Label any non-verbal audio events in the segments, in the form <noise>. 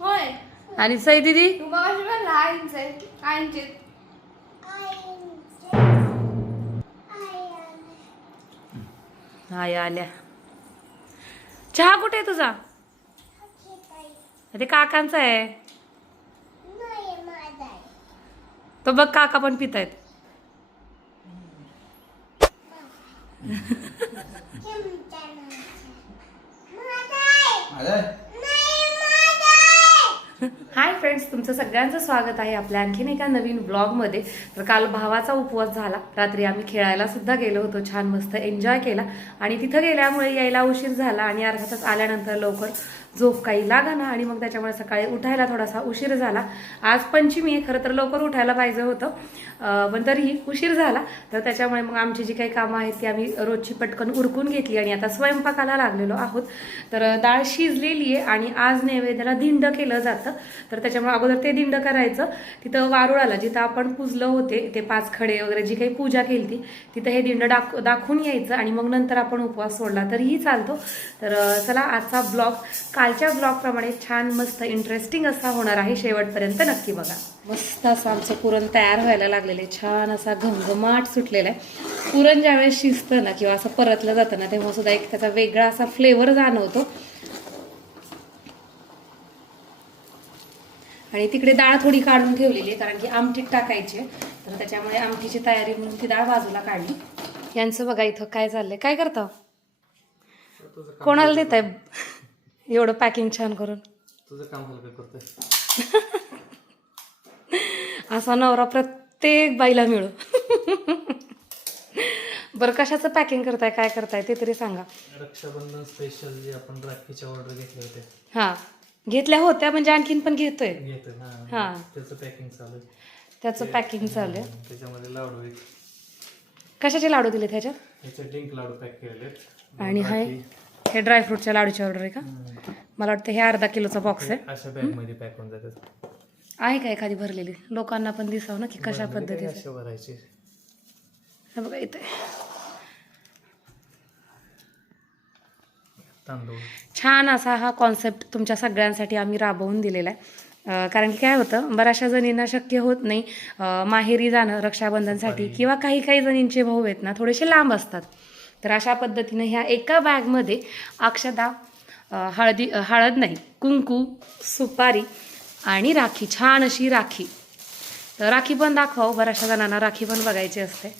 होय. आणि सई दिदी? तू मग म्हणला आईंचे आईंचे हाय आल्या. चहा कुठे आहे तुझा? ते काकांचा आहे. तो बघ काका पण पित आहेत. <laughs> <laughs> 啥呀？妈妈的。还。फ्रेंड्स तुमचं सगळ्यांचं स्वागत आहे आपल्या आणखीन एका नवीन ब्लॉगमध्ये तर काल भावाचा उपवास झाला. रात्री आम्ही खेळायला सुद्धा गेलो होतो छान मस्त एन्जॉय केला. आणि तिथं गेल्यामुळे यायला उशीर झाला आणि अर्धा तास आल्यानंतर लवकर झोप काही ना आणि मग त्याच्यामुळे सकाळी उठायला थोडासा उशीर झाला. आज पंचमी आहे खरं तर लवकर उठायला पाहिजे होतं. पण तरीही उशीर झाला. तर त्याच्यामुळे मग आमची जी काही कामं आहेत ती आम्ही रोजची पटकन उरकून घेतली आणि आता स्वयंपाकाला लागलेलो आहोत. तर डाळ शिजलेली आहे आणि आज नैवेद्याला धिंड केलं जातं. तर त्याच्यामुळे अगोदर ते दिंड करायचं. तिथं वारुळाला जिथं आपण पुजलं होते ते पाच खडे वगैरे जी काही पूजा केली ती तिथं हे दिंड दाख दाखवून यायचं आणि मग नंतर आपण उपवास सोडला. तरीही चालतो. तर चला आजचा ब्लॉग कालच्या ब्लॉगप्रमाणे छान मस्त इंटरेस्टिंग असा होणार आहे शेवटपर्यंत. नक्की बघा. मस्त असं आमचं पुरण तयार व्हायला लागलेलं आहे. छान असा घमघमाट सुटलेला आहे. पुरण ज्यावेळेस शिजतं ना किंवा असं परतलं जातं ना तेव्हा सुद्धा एक त्याचा वेगळा असा फ्लेवर जाणवतो. आणि तिकडे डाळ थोडी काढून ठेवलेली आहे कारण की आमटीत टाकायची आहे. तर त्याच्यामुळे आमटीची तयारी म्हणून ती डाळ बाजूला काढली. यांचं बघा इथं काय चाललंय. काय करता? कोणाला देत आहे एवढं पॅकिंग छान करून. तुझं काम हलकं करतोय? असा नवरा प्रत्येक बाईला मिळो. बरं कशाचं पॅकिंग करताय? काय करताय? ते तरी सांगा. रक्षाबंधन स्पेशल जे आपण राखीच्या ऑर्डर घेतले होते हां. घेतल्या होत्या म्हणजे आणखीन पण घेतोय. घेतो हा. हा. त्याचं पॅकिंग चालू आहे. त्याचं पॅकिंग चालू आहे. त्याच्यामध्ये लाडू आहेत. कशाचे लाडू दिले त्याच्यात ह्याचे डिंक लाडू पॅक केलेले आहेत. आणि हाय हे ड्रायफ्रूटच्या लाडूची ऑर्डर आहे का? मला वाटतं हे अर्धा किलोचा बॉक्स आहे. अशा बॅगमध्ये पॅक होऊन जातात. आहे का एखादी भरलेली? लोकांना पण दिसावं ना की कशा भरलेले काय पद्धतीचं? असे भरायचे. हे बघा इथे. तांदूळ. छान असा हा कॉन्सेप्ट तुमच्या सगळ्यांसाठी आम्ही राबवून दिलेला आहे. कारण की काय होतं बऱ्याचशा जणींना शक्य होत नाही माहेरी जाणं रक्षाबंधनसाठी किंवा काही काही जणींचे भाऊ आहेत ना थोडेसे लांब असतात. तर अशा पद्धतीनं ह्या एका बॅगमध्ये अक्षदा हळदी हळद नाही कुंकू सुपारी आणि राखी छान अशी राखी. तर राखी पण दाखवावं बऱ्याचशा जणांना राखी पण बघायची असते.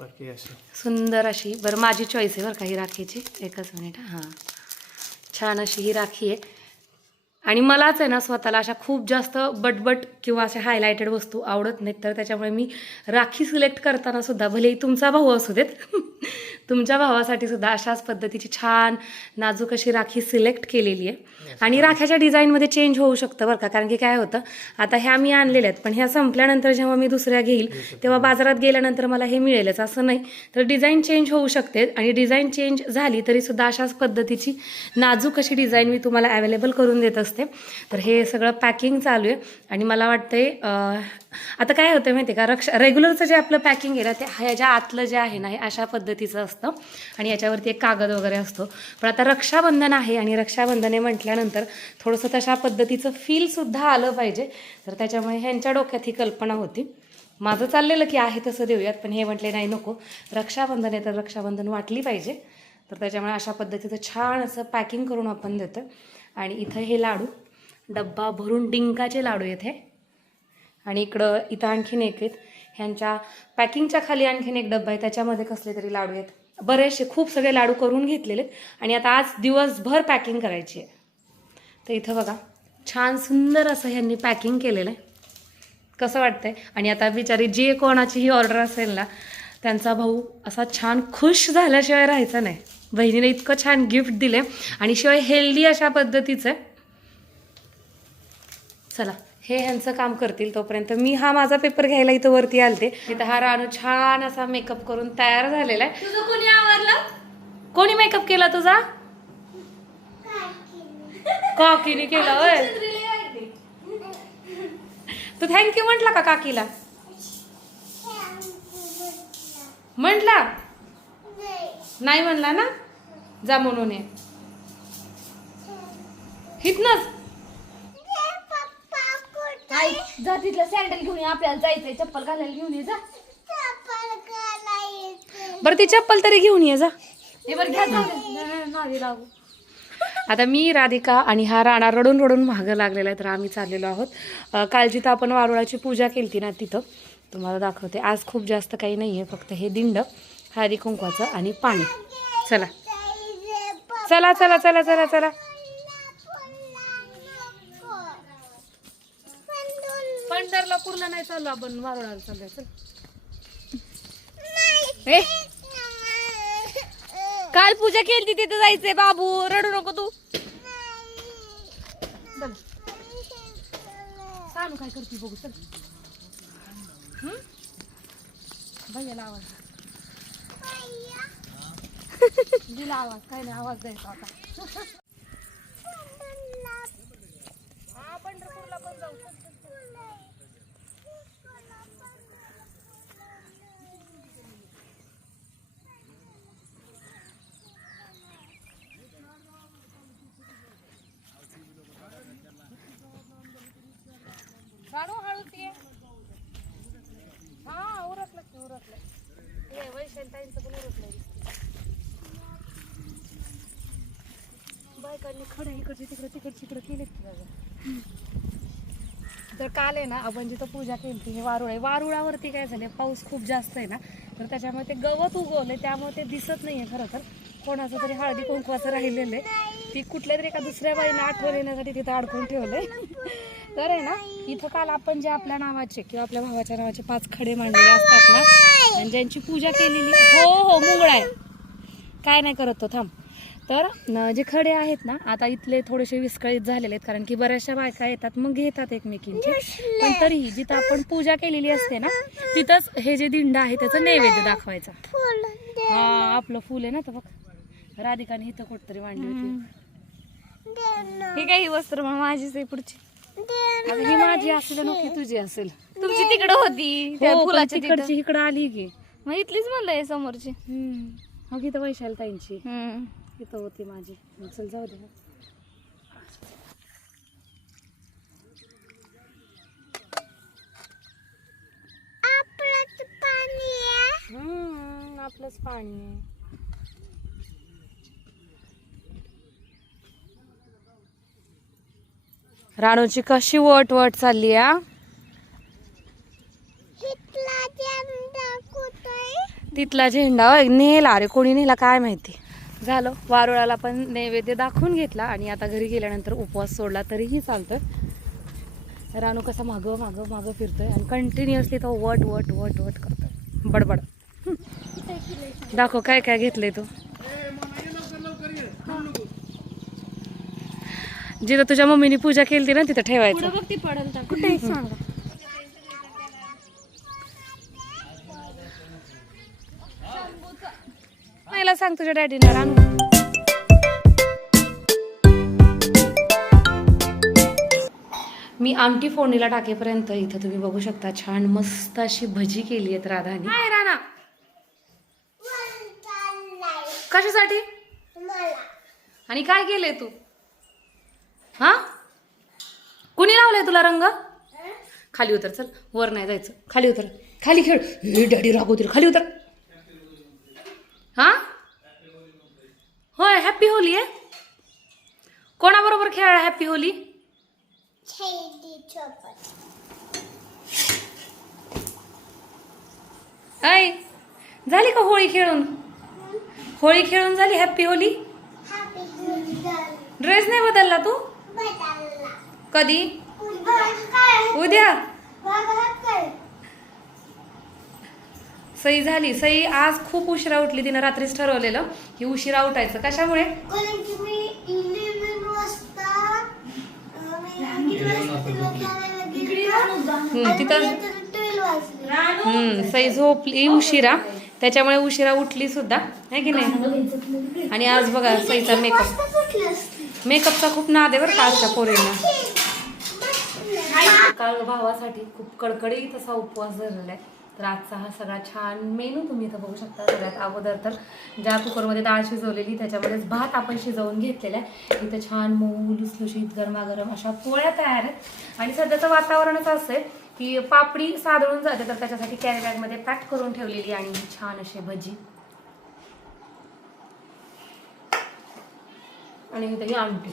राखी अशी. सुंदर अशी. बरं माझी चॉईस आहे बरं का ही राखीची. एकच मिनिट हां. छान अशी ही राखी आहे. आणि मलाच आहे ना स्वतःला अशा खूप जास्त बटबट किंवा अशा हायलायटेड वस्तू आवडत नाहीत. तर त्याच्यामुळे मी राखी सिलेक्ट करताना सुद्धा भलेही तुमचा भाऊ असू देत तुमच्या भावासाठी सुद्धा अशाच पद्धतीची छान नाजूक अशी राखी सिलेक्ट केलेली आहे. आणि राख्याच्या डिझाईनमध्ये चेंज होऊ शकतं बरं का. कारण की काय होतं आता ह्या मी आणलेल्या आहेत पण ह्या संपल्यानंतर जेव्हा मी दुसऱ्या घेईल तेव्हा बाजारात गेल्यानंतर मला हे मिळेलच. असं नाही. तर डिझाईन चेंज होऊ शकते आणि डिझाईन चेंज झाली तरी सुद्धा अशाच पद्धतीची नाजूक अशी डिझाईन मी तुम्हाला अवेलेबल करून देत असते. तर हे सगळं पॅकिंग चालू आहे. आणि मला वाटतंय आता काय होतं माहिती आहे का? रक्ष रेग्युलरचं जे आपलं पॅकिंग आहे ना ते ह्याच्या आतलं जे आहे ना हे अशा पद्धतीचं असतं. आणि याच्यावरती एक कागद वगैरे असतो. पण आता रक्षाबंधन आहे आणि रक्षाबंधन म्हटल्यानंतर थोडंसं तशा पद्धतीचं फीलसुद्धा आलं पाहिजे. तर त्याच्यामुळे ह्यांच्या डोक्यात ही कल्पना होती. माझं चाललेलं की आहे तसं देऊयात पण हे म्हटले नाही नको. रक्षाबंधन आहे तर रक्षाबंधन वाटली पाहिजे. तर त्याच्यामुळे अशा पद्धतीचं छान असं पॅकिंग करून आपण देतो आणि इथं हे लाडू डब्बा भरून डिंकाचे लाडू येत आहे आणि इकडं इथं आणखीन एक आहेत. ह्यांच्या पॅकिंगच्या खाली आणखीन एक डब्बा आहे. त्याच्यामध्ये कसले तरी लाडू आहेत. बरेचसे खूप सगळे लाडू करून घेतलेले आणि आता आज दिवसभर पॅकिंग करायची आहे. तर इथं बघा छान सुंदर असं ह्यांनी पॅकिंग केलेलं आहे. कसं वाटतंय? आणि आता बिचारी जे कोणाची ही ऑर्डर असेल ना त्यांचा भाऊ असा छान खुश झाल्याशिवाय राहायचा नाही. बहिणीने इतकं छान गिफ्ट दिले आणि शिवाय हेल्दी अशा पद्धतीचं आहे. चला. हे ह्यांचं काम करतील तोपर्यंत. मी हा माझा पेपर घ्यायला इथं वरती आलते. इथं हा रानू छान असा मेकअप करून तयार झालेला आहे. तुझं कोणी आवरलं? कोणी मेकअप केला तुझा? काकीने केला यायची. तू थँक्यू म्हटला का काकीला? म्हटला? नाही म्हणला ना? जा म्हणून हितनच? जा तिथलं सँडल घेऊन ये आपल्याला जायचंय. चप्पल घालायला घेऊन ये जा. बरं ती चप्पल तरी घेऊन ये जा. हे बरं घ्या जाऊ लागू. आता मी राधिका आणि हा राणा रडून रडून मागं लागलेला आहे तर आम्ही चाललेलो आहोत. काल जिथं आपण वारुळाची पूजा केली ना तिथं. तुम्हाला दाखवते आज खूप जास्त काही नाही आहे फक्त हे दिंड हळदी कुंकवाचं आणि पाणी. चला. चला चला चला चला चला. पंढरपूरला नाही चाललो आपण वारुळाला चाललोय चल ए काल पूजा केली तिथे जायचंय बाबू. रडू नको तू. सांग काय करते बघू चल. हं? भैयाला आवाज दे. दिला आवाज. काय नाही आवाज द्यायचा आता. हा पंढरपूरला पण जाऊ हळूच ये हा उरकलं की उरकलं हे वैशालताईंचं पण उरकलं बायकांनी खडे इकडचे तिकडे तिकडचे तिकडे केलेत की बाबा. तर काल आहे ना आपण जिथं पूजा केली हे वारुळ आहे. वारुळावरती काय झालं पाऊस खूप जास्त आहे ना तर त्याच्यामुळे ते गवत उगवलंय त्यामुळे ते दिसत नाहीये खरं तर. कोणाचं तरी हळदी कुंकवाचं राहिलेलं आहे. ती कुठल्या तरी एका दुसऱ्या बाईनं आठवण येण्यासाठी तिथं अडकून ठेवलंय. तर आहे ना इथं काल आपण जे आपल्या नावाचे किंवा आपल्या भावाच्या नावाचे पाच खडे मांडलेले असतात ना आणि ज्यांची पूजा केलेली हो हो मुंगळा आहे. काय नाही करत तो थांब. तर जे खडे आहेत ना आता इथले थोडेसे विस्कळीत झालेले आहेत कारण की बऱ्याचशा बायका येतात मग घेतात एकमेकींचे. पण तरीही जिथं आपण पूजा केलेली असते ना तिथंच हे जे दिंड आहे त्याचं नैवेद्य दाखवायचा. हा आपलं फुल आहे ना तर बघ. राधिकाने इथं कुठतरी मांडली होती. हे काही वस्त्र मग माझीच आहे पुढची. आता ही माझी असेल नको ही तुझी असेल. तुमची तिकडं होती त्या हो, पण फुलाच्या तिकडची तिकडची इकडं आली की. मग इथलीच म्हणलंय समोरची. हो इथं वैशाल ताईंची. हम्म. इथं होती माझी. मग चल जाऊ दे. हम्म, आपलंच पाणी आहे. राणूची कशी वट वट चालली आ? तिथला झेंडा नेला. अरे कोणी नेला काय माहिती? झालं. वारुळाला पण नैवेद्य दाखवून घेतला आणि आता घरी गेल्यानंतर उपवास सोडला तरीही चालतोय. रानू कसा मागं मागं मागं फिरतोय आणि कंटिन्युअसली तो वट वट वट वट करतोय. बडबड. दाखव काय काय घेतलंय तू? जिथं तुझ्या मम्मीने पूजा केली ना तिथं ठेवायचं. कुठे सांग. मला सांग तुझ्या डॅडीना रानू मी आमटी फोडणीला टाकेपर्यंत इथं तुम्ही बघू शकता छान मस्त अशी भजी केली आहेत राधाने. काय राणा. कशासाठी? आणि काय केलंय तू? हा? कुणी लावलंय तुला रंग? खाली उतर चल. वर नाही जायचं. खाली उतर. खाली खेळ. हे डॅडी रागवतील खाली उतर. हा? होय हॅपी होली आहे कोणाबरोबर खेळा हॅपी होली? ऐ झाली का होळी खेळून? होळी खेळून झाली हॅपी होली? ड्रेस नाही बदलला तू? कधी? उद्या. सई झाली. सई आज खूप उशिरा उठली. तिनं रात्रीच ठरवलेलं की उशिरा उठायचं. कशामुळे? हम्म, तिथं हम्म, सई झोपली उशिरा. त्याच्यामुळे उशिरा उठली सुद्धा. आहे की नाही? आणि आज बघा सईचा मेकअप मेकअपचा खूप नाद आहे बरं का आजच्या पोरींना. काल भावासाठी खूप कडकडीत असा उपवास धरलेला आहे. तर आजचा हा सगळा छान मेनू तुम्ही इथं बघू शकता सगळ्यात अगोदर तर ज्या कुकरमध्ये डाळ शिजवलेली त्याच्यामध्येच भात आपण शिजवून घेतलेला आहे. इथं छान मऊ लुसलुशीत गरमागरम अशा पोळ्या तयार आहेत. आणि सध्याचं वातावरणच असं आहे की पापडी सादळून जाते तर त्याच्यासाठी कॅरी बॅगमध्ये पॅक करून ठेवलेली आणि छान अशी भजी. आणि इथं ही आमटी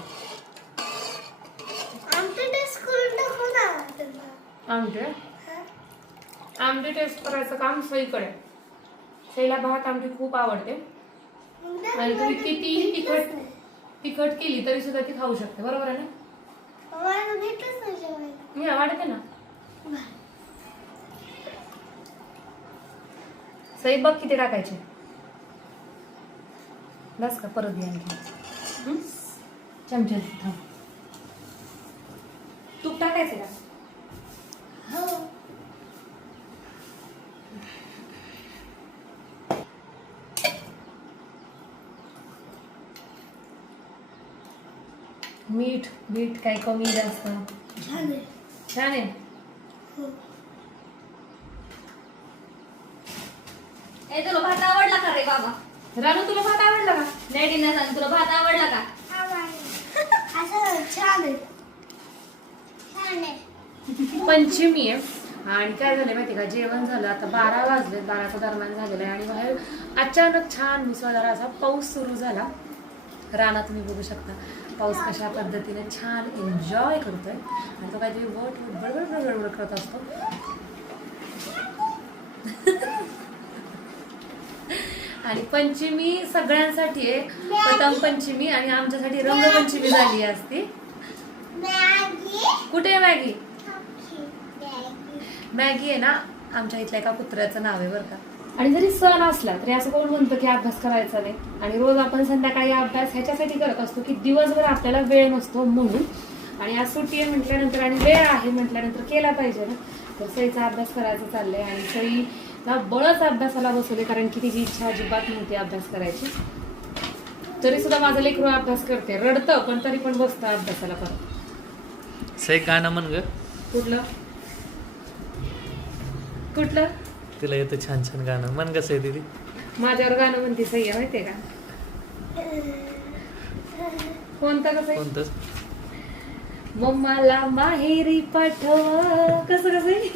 आमचं टेस्ट करून दाखव ना त्यांना. आमटी? आमटी टेस्ट करायचं काम सईकडे. सईला भात आमटी खूप आवडते आणि तुम्ही कितीही तिखट. तिखट केली तरी सुद्धा ती खाऊ शकते बरोबर आहे ना. मी आवडते ना सई बघ किती टाकायचे बस का परत घ्या आणखी? चमचे तूप टाकायचं का हो. मीठ मीठ काय कमी जास्त? छान आहे. छान आहे? हो. ए तुला भात आवडला का रे बाबा? रानू तुला भात आवडला का? डॅडीने सांग तुला भात आवडला का? असं छान आहे. छान आहे. पंचमी आहे. आणि काय झालं माहिती का? जेवण झालं आता बारा वाजले बाराच्या दरम्यान झालेलं आहे. आणि बाहेर अचानक छान मुसळधार असा पाऊस सुरू झाला. रानात तुम्ही बघू शकता. पाऊस कशा पद्धतीने छान एन्जॉय करतोय. आणि तो काहीतरी वट वट बडबड बडबड करत असतो. आणि पंचमी सगळ्यांसाठी आहे. प्रथम पंचमी आणि आमच्यासाठी रंगपंचमी झाली असती. कुठे आहे मॅगी? मॅगी. मॅगी आहे ना? आमच्या इथल्या एका कुत्र्याचं नाव आहे बरं का. आणि जरी सण असला तरी असं कोण म्हणतं की अभ्यास करायचा नाही. आणि रोज आपण संध्याकाळी अभ्यास ह्याच्यासाठी करत असतो की दिवसभर आपल्याला वेळ नसतो म्हणून. आणि आज सुट्टी आहे म्हटल्यानंतर आणि वेळ आहे म्हटल्यानंतर केला पाहिजे ना. तर सईचा अभ्यास करायचं चाललंय आणि सईला बळच अभ्यासाला बसवले कारण की तिची इच्छा अजिबात नव्हती अभ्यास करायची. तरी सुद्धा माझं लेकरू अभ्यास करते रडतं पण तरी पण बसतं अभ्यासाला परत सई गाणं म्हण ग. कुठलं? कुठलं? तिला येतं छान छान गाणं. म्हण कसं आहे दीदी? माझ्यावर गाणं म्हणते सही आहे माहितीये का? कोणतं कसं आहे? कोणतं? मम्माला माहेरी पाठव. कसं कसं आहे?